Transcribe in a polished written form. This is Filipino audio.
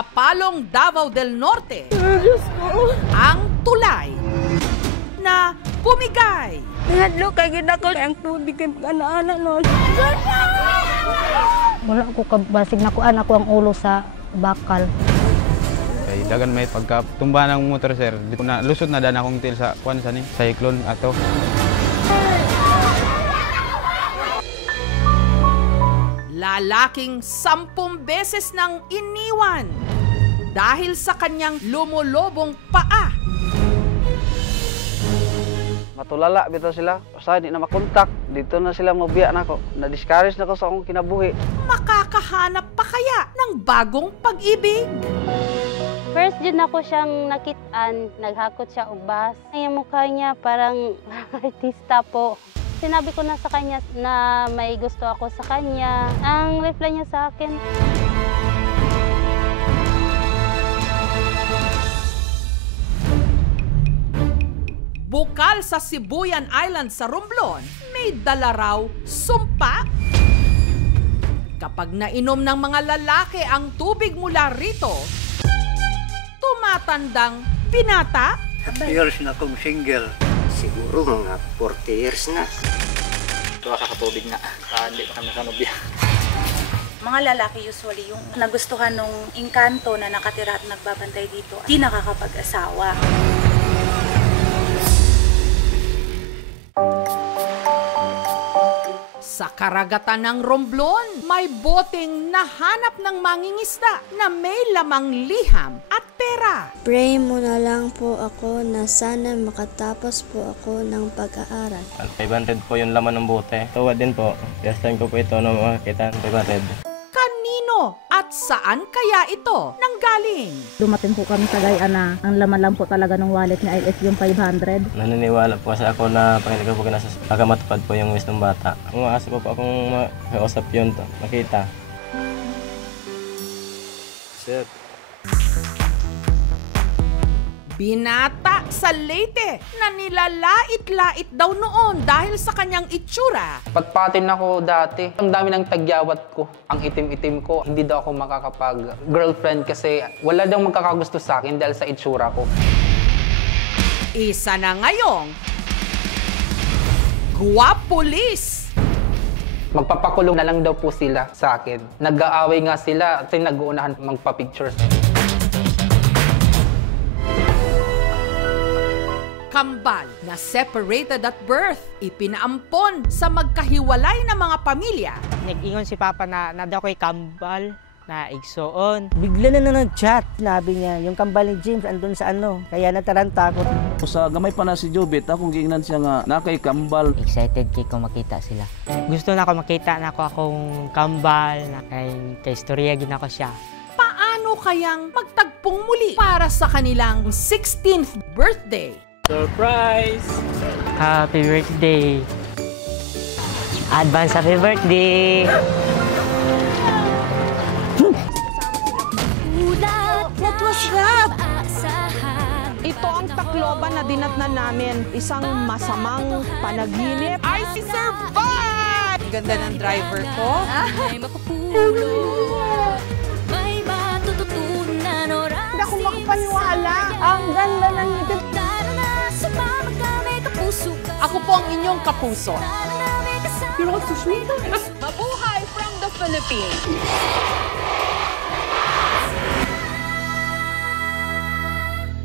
Kapalong, Davao del Norte. Diyos ko. Ang tulay na bumigay. Hadlo kay ginako ang tubig kay ana-ana nun. Wala ko kabasig na kuan ako ang ulo sa bakal. Kay dagan may pagkatumba ng motor sir, dito na lusot na dan akong til sa kuan sa ni cyclone ato. Lalaking 10 beses nang iniwan dahil sa kanyang lumulobong paa. Matulala bitaw sila, usahay di na makontak. Dito na sila mabiya nako. Na-discourage na ko sa akong kinabuhi. Makakahanap pa kaya ng bagong pag-ibig? First yun ako siyang nakitaan, naghakot siya og bus. Ang mukha niya parang artista po. Sinabi ko na sa kanya na may gusto ako sa kanya. Ang reply niya sa akin, bukal sa Sibuyan Island sa Romblon, may dala raw sumpa. Kapag nainom ng mga lalaki ang tubig mula rito, tumatandang binata. Years na akong single. Siguro mga 40 years na. Ito kakatubig na. Hindi pa kami kanubya. Mga lalaki usually yung nagustuhan nung engkanto na nakatira at nagbabantay dito, di nakakapag-asawa. Sa karagatan ng Romblon, may boteng nahanap ng mangingisda na may lamang liham at pera. Pray mo na lang po ako na sana makatapos po ako ng pag-aaral. 500 po yung laman ng bote. Tuwad din po. First time ko po ito na makakita ng 500. Kanino at saan kaya ito nanggaling? Dumating po kami sa Guyana. Ang laman lang po talaga ng wallet niya is yung 500. Naniniwala po kasi ako na Panginoon po kinasa pagkamatupad po yung wish ng bata. Umaasa po akong makausap yun to. Makita. Sir. Binata sa Leyte na nilalait-lait daw noon dahil sa kanyang itsura. Patpatin ako dati. Ang dami ng tagyawat ko. Ang itim-itim ko. Hindi daw ako makakapag-girlfriend kasi wala daw magkakagusto sa akin dahil sa itsura ko. Isa na ngayong Guwapulis. Magpapakulong na lang daw po sila sa akin. Nag-aaway nga sila at nag-uunahan magpa-pictures. Kambal na separated at birth, ipinaampon sa magkahiwalay na mga pamilya. Nag-ingon si Papa na daw ko'y kambal, na igsoon. Bigla na nag-chat, sinabi niya, yung kambal ni James andun sa ano, kaya nataranta ko. Sa gamay pa na si Jobit, akong giingnan siya nga nakay kambal. Excited kay ko makita sila. Gusto na ako makita na ako akong kambal, na kay istorya gina ko siya. Paano kayang magtagpong muli para sa kanilang 16th birthday? Surprise! Happy birthday! Advance happy birthday! What was that? Ito ang Tacloban na dinatnan namin. Isang masamang panaginip. I survived! Ganda ng driver ko. Hindi ako makapaniwala. Ang ganda ng ngipin. Ako po ang inyong kapuso. Pero susunod. Mabuhay from the Philippines!